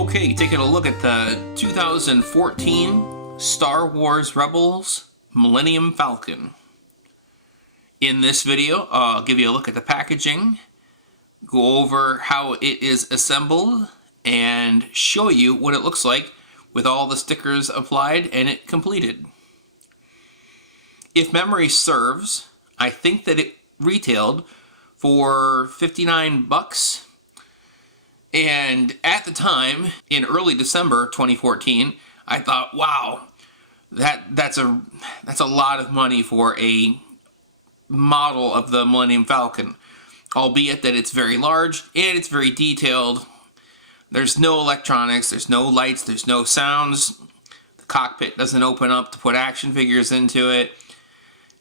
Okay, taking a look at the 2014 Star Wars Rebels Millennium Falcon. In this video, I'll give you a look at the packaging, go over how it is assembled, and show you what it looks like with all the stickers applied and it completed. If memory serves, I think that it retailed for 59 bucks. And at the time, in early December 2014, I thought, wow, that's a lot of money for a model of the Millennium Falcon. Albeit that it's very large and it's very detailed. There's no electronics, there's no lights, there's no sounds. The cockpit doesn't open up to put action figures into it.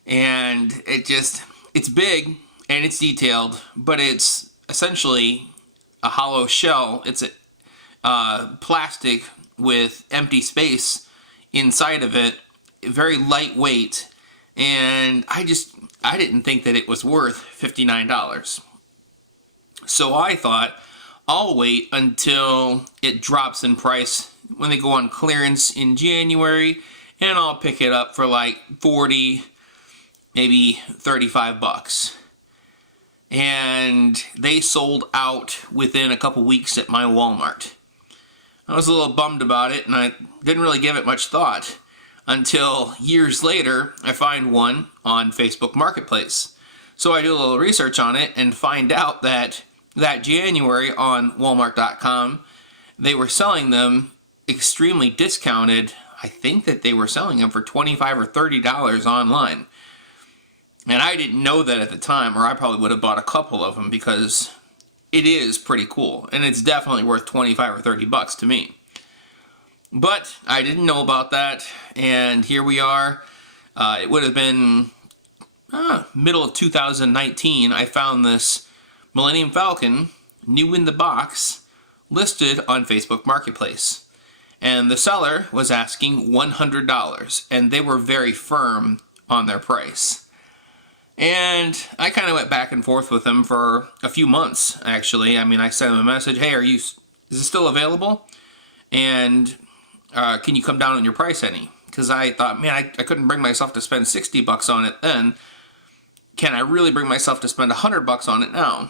And it's big and it's detailed, but it's essentially a hollow shell. It's a plastic with empty space inside of it, very lightweight, and I didn't think that it was worth $59. So I thought I'll wait until it drops in price when they go on clearance in January, and I'll pick it up for like 40, maybe 35 bucks. And they sold out within a couple weeks at my Walmart. I was a little bummed about it, and I didn't really give it much thought until years later I find one on Facebook Marketplace. So I do a little research on it and find out that January on Walmart.com they were selling them extremely discounted. I think that they were selling them for $25 or $30 online. And I didn't know that at the time, or I probably would have bought a couple of them because it is pretty cool. And it's definitely worth 25 or 30 bucks to me. But I didn't know about that, and here we are. It would have been middle of 2019. I found this Millennium Falcon, new in the box, listed on Facebook Marketplace. And the seller was asking $100, and they were very firm on their price. And I kind of went back and forth with them for a few months, actually. I mean, I sent them a message, hey, is it still available? And can you come down on your price any? Because I thought, man, I couldn't bring myself to spend 60 bucks on it then. Can I really bring myself to spend 100 bucks on it now?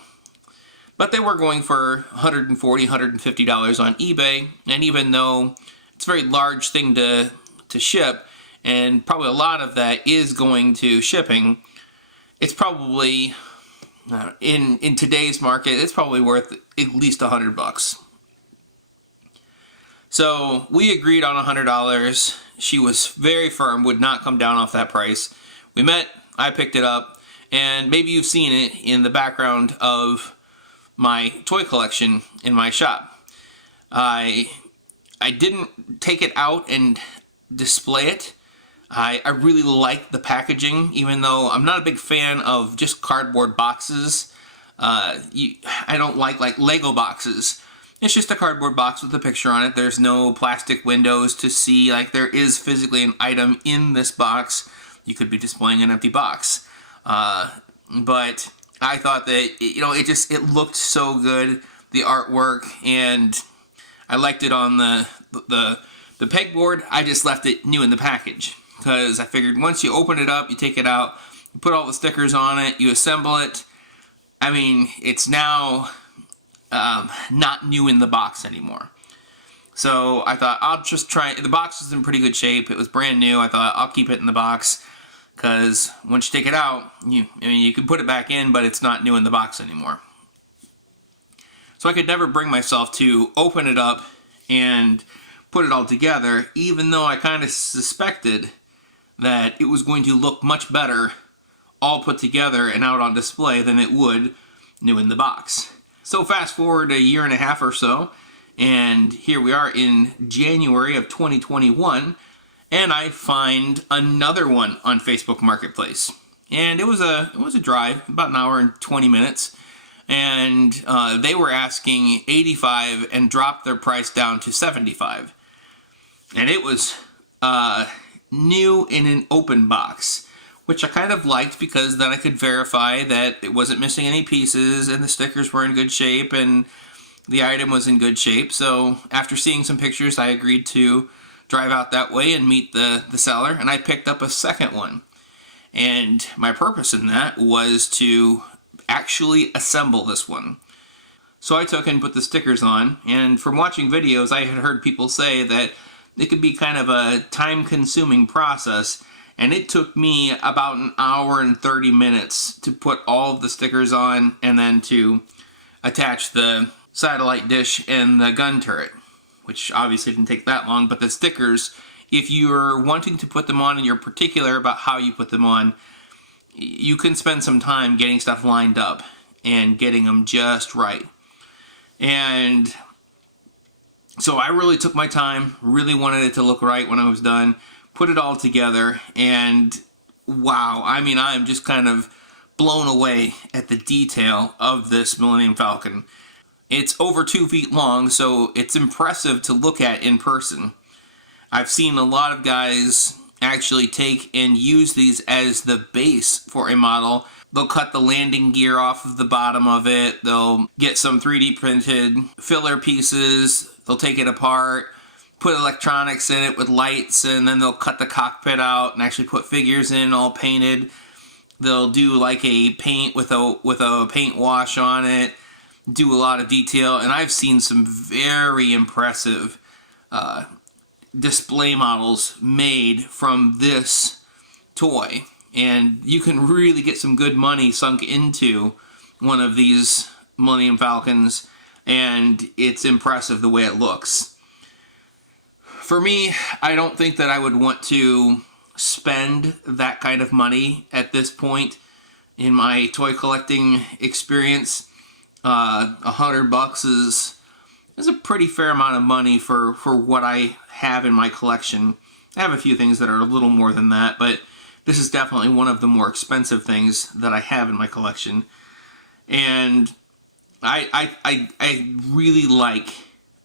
But they were going for $140, $150 on eBay. And even though it's a very large thing to ship, and probably a lot of that is going to shipping, it's probably, in today's market, it's probably worth at least 100 bucks. So we agreed on $100. She was very firm, would not come down off that price. We met, I picked it up, and maybe you've seen it in the background of my toy collection in my shop. I didn't take it out and display it. I really like the packaging, even though I'm not a big fan of just cardboard boxes. I don't like Lego boxes. It's just a cardboard box with a picture on it. There's no plastic windows to see. Like, there is physically an item in this box. You could be displaying an empty box. But I thought that, it looked so good, the artwork, and I liked it on the pegboard. I just left it new in the package. Because I figured once you open it up, you take it out, you put all the stickers on it, you assemble it. I mean, it's now not new in the box anymore. So I thought I'll just try. The box was in pretty good shape. It was brand new. I thought I'll keep it in the box because once you take it out, you can put it back in, but it's not new in the box anymore. So I could never bring myself to open it up and put it all together, even though I kind of suspected that it was going to look much better all put together and out on display than it would new in the box. So fast forward a year and a half or so, and here we are in January of 2021, and I find another one on Facebook Marketplace. And it was a drive, about an hour and 20 minutes, and they were asking $85 and dropped their price down to $75. And it was new in an open box, which I kind of liked because then I could verify that it wasn't missing any pieces and the stickers were in good shape and the item was in good shape. So after seeing some pictures, I agreed to drive out that way and meet the seller, and I picked up a second one. And my purpose in that was to actually assemble this one. So I took and put the stickers on, and from watching videos I had heard people say that it could be kind of a time-consuming process, and it took me about an hour and 30 minutes to put all of the stickers on and then to attach the satellite dish and the gun turret, which obviously didn't take that long. But the stickers, if you're wanting to put them on and you're particular about how you put them on, you can spend some time getting stuff lined up and getting them just right. And so I really took my time, really wanted it to look right when I was done, put it all together, and wow, I mean, I'm just kind of blown away at the detail of this Millennium Falcon. It's over 2 feet long, so it's impressive to look at in person. I've seen a lot of guys actually take and use these as the base for a model. They'll cut the landing gear off of the bottom of it. They'll get some 3D printed filler pieces. They'll take it apart, put electronics in it with lights, and then they'll cut the cockpit out and actually put figures in all painted. They'll do like a paint with a paint wash on it, do a lot of detail, and I've seen some very impressive display models made from this toy. And you can really get some good money sunk into one of these Millennium Falcons, and it's impressive the way it looks. For me, I don't think that I would want to spend that kind of money at this point in my toy collecting experience. $100 is a pretty fair amount of money for what I have in my collection. I have a few things that are a little more than that, but this is definitely one of the more expensive things that I have in my collection. And I really like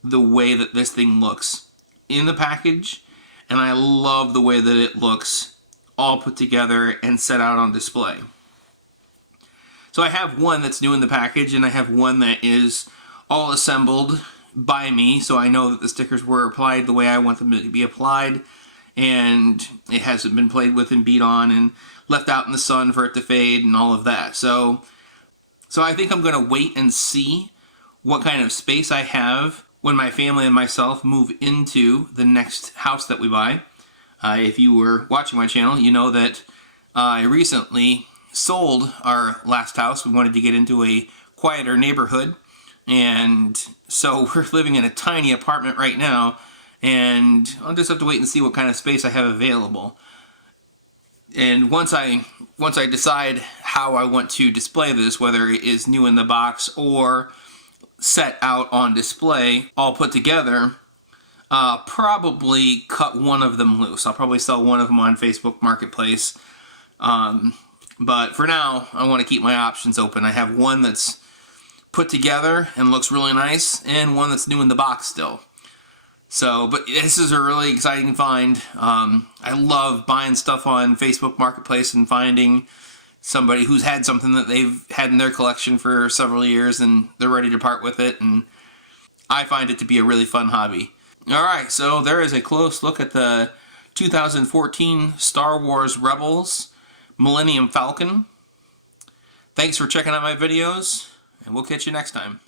the way that this thing looks in the package, and I love the way that it looks all put together and set out on display. So I have one that's new in the package, and I have one that is all assembled by me, so I know that the stickers were applied the way I want them to be applied, and it hasn't been played with and beat on and left out in the sun for it to fade and all of that. So I think I'm going to wait and see what kind of space I have when my family and myself move into the next house that we buy. If you were watching my channel, you know that I recently sold our last house. We wanted to get into a quieter neighborhood, and so we're living in a tiny apartment right now, and I'll just have to wait and see what kind of space I have available. And once I decide how I want to display this, whether it is new in the box or set out on display, all put together, probably cut one of them loose. I'll probably sell one of them on Facebook Marketplace. But for now, I want to keep my options open. I have one that's put together and looks really nice, and one that's new in the box still. So, but this is a really exciting find. I love buying stuff on Facebook Marketplace and finding somebody who's had something that they've had in their collection for several years and they're ready to part with it, and I find it to be a really fun hobby. Alright, so there is a close look at the 2014 Star Wars Rebels Millennium Falcon. Thanks for checking out my videos, and we'll catch you next time.